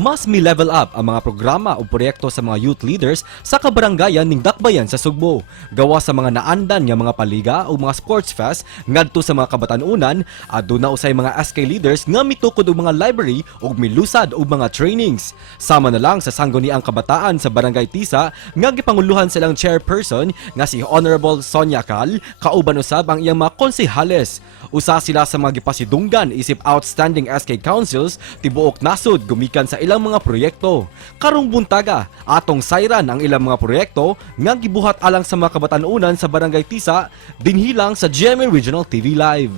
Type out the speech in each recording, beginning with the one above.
Mas mi-level up ang mga programa o proyekto sa mga youth leaders sa kabarangayan ning Dakbayan sa Sugbo. Gawa sa mga naandan nga mga paliga o mga sports fest ngadto sa mga kabatanunan, aduna usay mga SK leaders nga mitukod og mga library ug milusad og mga trainings. Sama na lang sa sangguniang kabataan sa Barangay Tisa nga gipanguluhan silang chairperson nga si Honorable Sonia Cal, kauban usab ang iyang mga konsehales. Usa sila sa mga gipasidunggan isip outstanding SK councils tibuok nasod gumikan sa ilang mga proyekto. Karong buntaga, atong sayran ang ilang mga proyekto nga gibuhat alang sa mga kabatanunan sa Barangay Tisa dinhilang sa GMA Regional TV Live.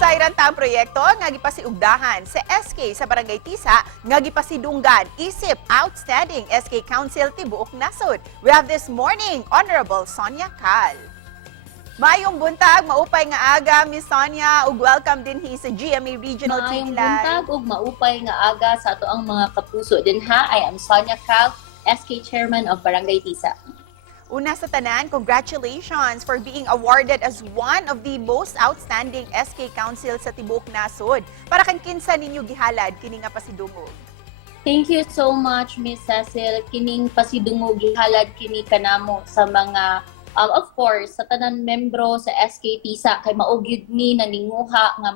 Sayran ta ang proyekto nga gipasiugdahan sa SK sa Barangay Tisa nga gipasidunggan isip outstanding SK Council tibuok nasod. We have this morning Honorable Sonia Cal. Mayong buntag, maupay nga aga, Miss Sonia, ug welcome din hi sa GMA Regional TV Maayong Live. buntag ug maupay nga aga sa ato ang mga kapuso din ha. I am Sonia Cal, SK Chairman of Barangay Tisa. Una sa tanan, congratulations for being awarded as one of the most outstanding SK Council sa tibuok nasod. Para kang kinsa ninyo gihalad kini nga pasidungog. Thank you so much, Miss Cecil. Kining pasidungog gihalad kini kanamo sa mga of course sa tanan membro sa SK Tisa kay maugyud ni naninguha nga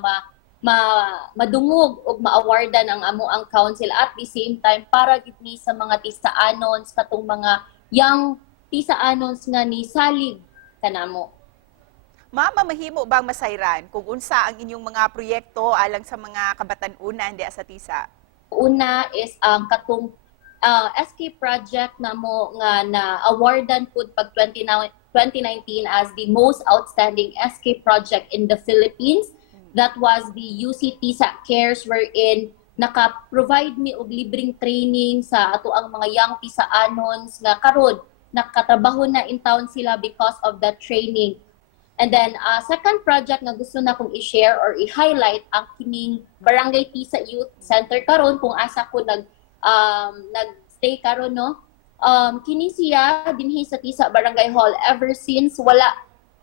madungog ug ma-awardan ang amo ang council at the same time para gid ni sa mga tisaanons katong mga young tisaanons nga ni salig kanamo. Mama, mahimo bang masayran kung unsa ang inyong mga proyekto alang sa mga kabatanunan diya sa Tisa? Una is ang katong SK project namo nga na-awardan pud pag 2019 as the most outstanding SK project in the Philippines. That was the UC Tisa Cares wherein naka-provide mi og libreng training sa ato ang mga young tisaanons nga karon nakatrabaho na in town sila because of that training. And then second project nga gusto na kong i-share or i-highlight ang kining Barangay Tisa Youth Center karon kung asa ko nag-stay karon no. Kini siya dinhi sa Tisa Barangay Hall ever since wala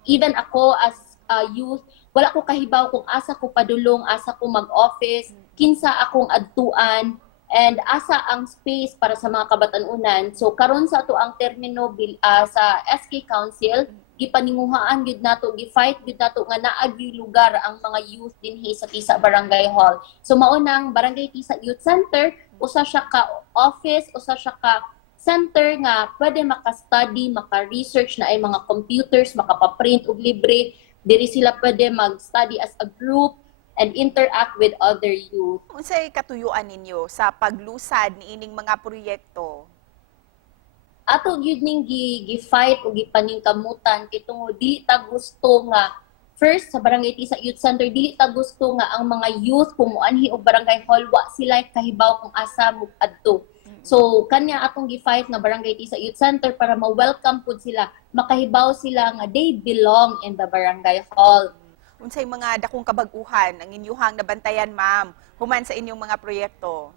even ako as a youth wala ko kahibaw kung asa ko padulong, asa ko mag-office, kinsa akong adtuan and asa ang space para sa mga kabatanunan. So karon sa ato ang termino sa SK Council gipaninguhaan gyud nato, gi-fight gyud nato nga naa gyud lugar ang mga youth dinhi sa Tisa Barangay Hall. So mao nang Barangay Tisa Youth Center, usa siya ka office, usa siya ka center nga pwede maka-study, maka-research na ay mga computers, makapaprint og libre. Diri sila pwede mag-study as a group and interact with other youth. Unsay katuyuan ninyo sa paglusad ni ining mga proyekto? Ato gyud ning gi-fight o gipaningkamutan kay tungod dili ta gusto nga first sa Barangay Tisa Youth Center dili ta gusto nga ang mga youth kung moanhi og barangay hall wa sila kahibaw kung asa mo adto. So kanya atong gi-fight nga Barangay Tisa Youth Center para ma-welcome pud sila, makahibaw sila nga they belong in the barangay hall. Unsay mga dakong kabag-uhan ang inyuhang nabantayan, ma'am, human sa inyong mga proyekto?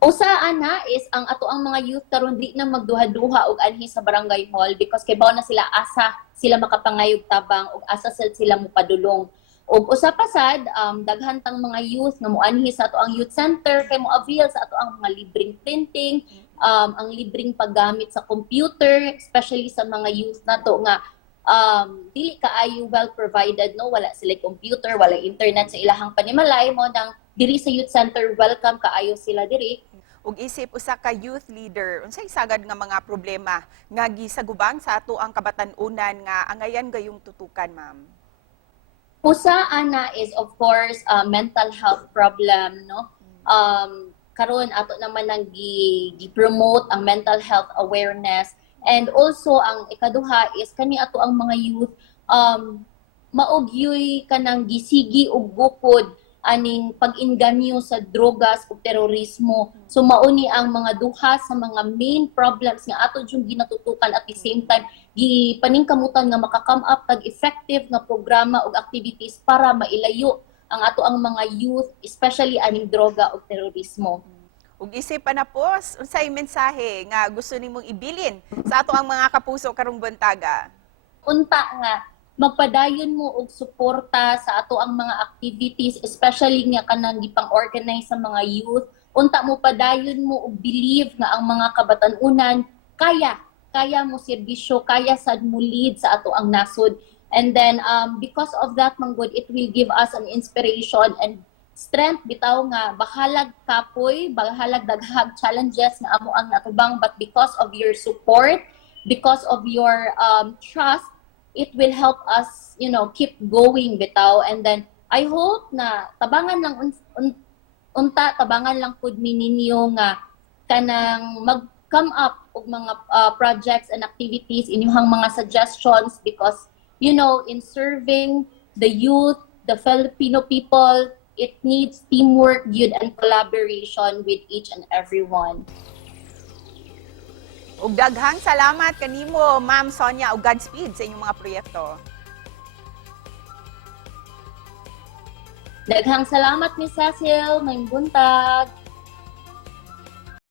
Usa ana is ang ato ang mga youth karon di na magduha-duha og anhi sa barangay hall because kay bao na sila asa sila makapangayog tabang ug asa sila mopadulong. Og usa pa sad daghan tang mga youth nga moanhi sa ato ang youth center kay mo-avail sa ato ang mga libreng printing, ang libreng paggamit sa computer, especially sa mga youth nato nga dili kaayo well provided no, wala sila computer, wala internet sa ilahang panimalay mo nang diri sa youth center welcome kaayo sila diri. Ug isip usa ka youth leader, unsay sagad nga mga problema nga gisagubang sa ato ang kabatanunan nga angayan gayong tutukan, ma'am? Usa ana is of course mental health problem no. Karon ato naman nang gi-promote ang mental health awareness and also ang ikaduha is kani ato ang mga youth maugyoy kanang gisigi og bukod aning pag-inganyo sa drogas ug terorismo. So mauni ang mga duha sa mga main problems nga ato jung ginatutukan at the same time gipaningkamutan nga maka-come up tag effective nga programa ug activities para mailayo ang ato ang mga youth especially aning droga ug terorismo. Ug isip pa na pos, unsay mensahe nga gusto nimong ibilin sa ato ang mga kapuso karong buntaga? Unta nga magpadayon mo og suporta sa ato ang mga activities, especially nga kanang gipang-organize sa mga youth. Unta mo padayon mo og believe nga ang mga kabatanunan kaya mo serbisyo, kaya sad mo lead sa ato ang nasod. And then because of that manggod, it will give us an inspiration and strength bitaw nga bahalag kapoy, bahalag daghag challenges nga amo ang natubang, but because of your support, because of your trust, it will help us, keep going bitaw. And then I hope na tabangan lang tabangan lang pud mi ninyo nga kanang mag-come up og mga projects and activities, inyong mga suggestions, because in serving the youth, the Filipino people, it needs teamwork, good, and collaboration with each and everyone. Ug daghang salamat kanimo, Ma'am Sonia, ug Godspeed sa inyong mga proyekto. Daghang salamat, Miss Cecil. May buntag.